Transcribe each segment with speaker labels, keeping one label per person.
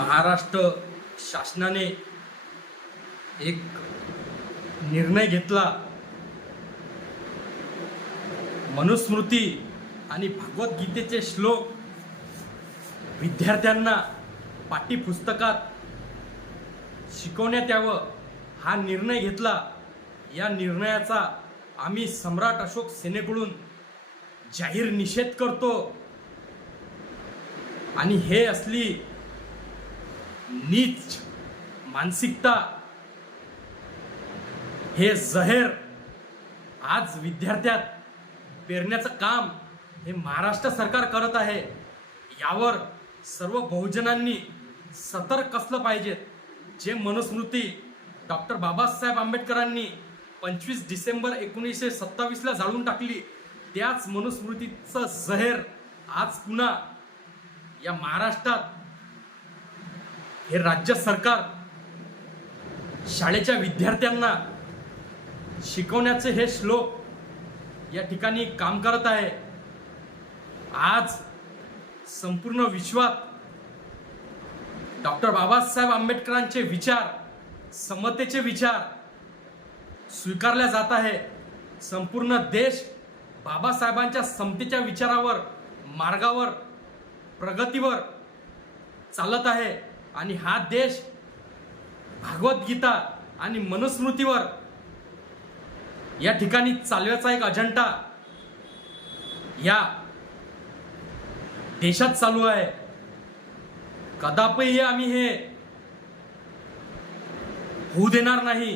Speaker 1: महाराष्ट्र शासनाने एक निर्णय घेतला. मनुस्मृती आणि भगवद्गीतेचे श्लोक विद्यार्थ्यांना पाठ्यपुस्तकात शिकवण्यात यावं हा निर्णय घेतला. या निर्णयाचा आम्ही सम्राट अशोक सेनेकडून जाहीर निषेध करतो. आणि हे असली नीच मानसिकता हे जहेर आज विद्यार्थ्यात पेरण्याचं काम हे महाराष्ट्र सरकार करत आहे. यावर सर्व बहुजनांनी सतर्क असलं पाहिजे. जे मनुस्मृती डॉक्टर बाबासाहेब आंबेडकरांनी पंचवीस डिसेंबर एकोणीसशे सत्तावीसला जाळून टाकली त्याच मनुस्मृतीचं जहेर आज पुन्हा या महाराष्ट्रात हे राज्य सरकार शाळेच्या विद्यार्थ्यांना शिकवण्याचे हे श्लोक या ठिकाणी काम करत आहे. आज संपूर्ण विश्वात डॉक्टर बाबासाहेब आंबेडकरांचे विचार समतेचे विचार स्वीकारल्या जात आहे. संपूर्ण देश बाबासाहेबांच्या समतेच्या विचारावर मार्गावर प्रगतीवर चालत आहे. आणि हा देश भागवद्गीता आणि मनुस्मृतीवर या ठिकाणी चालवायचा एक अजंटा या देशात चालू आहे. कदापि आम्ही हे होऊ देणार नाही.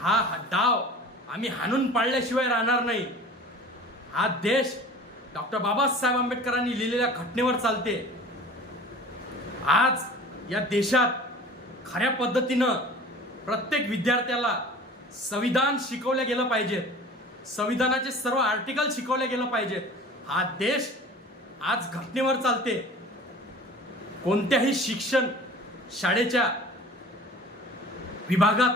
Speaker 1: हा डाव आम्ही हाणून पाळल्याशिवाय राहणार नाही. हा देश डॉक्टर बाबासाहेब आंबेडकरांनी लिहिलेल्या घटनेवर चालते. आज या देशात खऱ्या पद्धतीनं प्रत्येक विद्यार्थ्याला संविधान शिकवलं गेलं पाहिजे. संविधानाचे सर्व आर्टिकल शिकवले गेलं पाहिजे. हा देश आज घटनेवर चालते. कोणत्याही शिक्षण शाळेच्या विभागात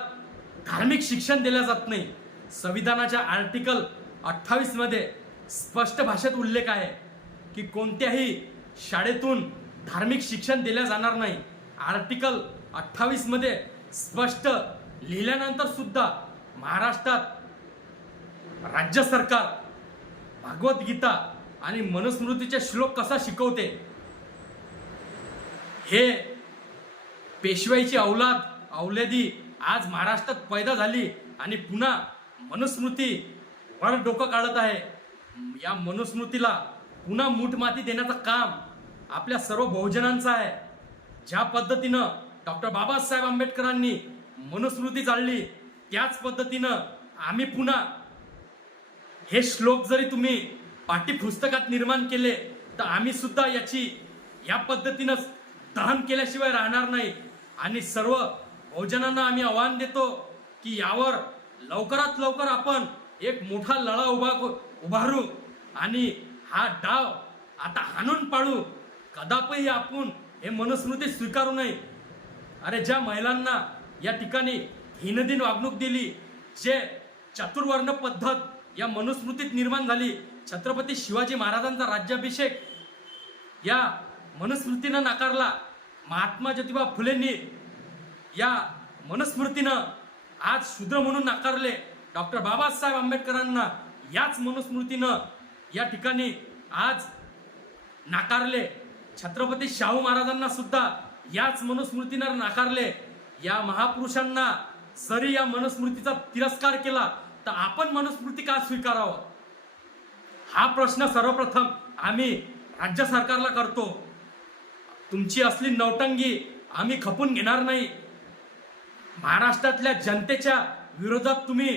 Speaker 1: धार्मिक शिक्षण दिलं जात नाही. संविधानाच्या आर्टिकल अठ्ठावीसमध्ये स्पष्ट भाषेत उल्लेख आहे की कोणत्याही शाळेतून धार्मिक शिक्षण दिले जाणार नाही. आर्टिकल अठ्ठावीसमध्ये स्पष्ट लिहिल्यानंतर सुद्धा महाराष्ट्रात राज्य सरकार भगवद्गीता आणि मनुस्मृतीचे श्लोक कसा शिकवते? हे पेशवाईची औलाद औलेदी आज महाराष्ट्रात पैदा झाली आणि पुन्हा मनुस्मृती वर डोकं काढत आहे. या मनुस्मृतीला पुन्हा मूठ माती देण्याचं काम आपल्या सर्व बहुजनांचं आहे. ज्या पद्धतीनं डॉक्टर बाबासाहेब आंबेडकरांनी मनुस्मृती जाळली त्याच पद्धतीनं आम्ही पुन्हा हे श्लोक जरी तुम्ही पाठ्यपुस्तकात निर्माण केले तर आम्ही सुद्धा याची या पद्धतीनं दहन केल्याशिवाय राहणार नाही. आणि सर्व बहुजनांना आम्ही आव्हान देतो की यावर लवकरात लवकर आपण एक मोठा लढा उभा उभारू. आणि हा डाव आता हाणून पाडू. कदापि आपण हे मनुस्मृती स्वीकारू नये. अरे ज्या महिलांना या ठिकाणी हिनदिन वागणूक दिली जे चतुर्वर्ण पद्धत या मनुस्मृतीत निर्माण झाली छत्रपती शिवाजी महाराजांचा राज्याभिषेक या मनुस्मृतीनं नाकारला महात्मा ज्योतिबा फुलेंनी या मनुस्मृतीनं आज शूद्र म्हणून नाकारले. डॉक्टर बाबासाहेब आंबेडकरांना याच मनुस्मृतीनं या ठिकाणी आज नाकारले. छत्रपती शाहू महाराजांना सुद्धा याच मनुस्मृतीनं नाकारले. या महापुरुषांना जरी या मनुस्मृतीचा तिरस्कार केला तर आपण मनुस्मृती का स्वीकारावं? हा प्रश्न सर्वप्रथम आम्ही राज्य सरकारला करतो. तुमची असली नौटंगी आम्ही खपून घेणार नाही. महाराष्ट्रातल्या जनतेच्या विरोधात तुम्ही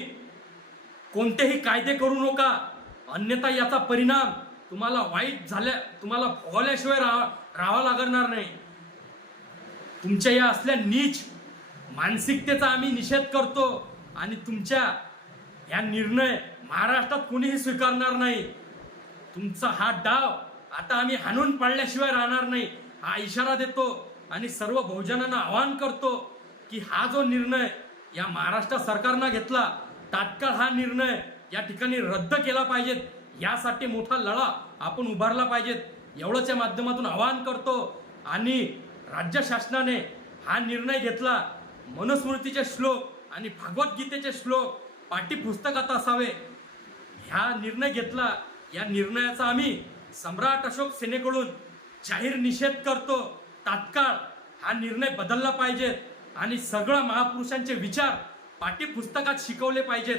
Speaker 1: कोणतेही कायदे करू नका. अन्यथा याचा परिणाम तुम्हाला वाईट झाल्या तुम्हाला भोगवल्याशिवाय राहा राहावं लागणार नाही. तुमच्या या असल्या नीच मानसिकतेचा आम्ही निषेध करतो आणि तुमच्या या निर्णय महाराष्ट्रात कोणीही स्वीकारणार नाही. तुमचा हा डाव आता आम्ही हाणून पाडल्याशिवाय राहणार नाही. हा इशारा देतो आणि सर्व बहुजनांना आवाहन करतो की हा जो निर्णय या महाराष्ट्र सरकारनं घेतला तात्काळ हा निर्णय या ठिकाणी रद्द केला पाहिजेत. यासाठी मोठा लढा आपण उभारला पाहिजेत एवढंच या माध्यमातून आवाहन करतो. आणि राज्य शासनाने हा निर्णय घेतला. मनुस्मृतीचे श्लोक आणि भगवद्गीतेचे श्लोक पाठ्यपुस्तकात असावे. ह्या निर्णय घेतला. या निर्णयाचा आम्ही सम्राट अशोक सेनेकडून जाहीर निषेध करतो. तात्काळ हा निर्णय बदलला पाहिजेत आणि सगळ्या महापुरुषांचे विचार पाठ्यपुस्तकात शिकवले पाहिजेत.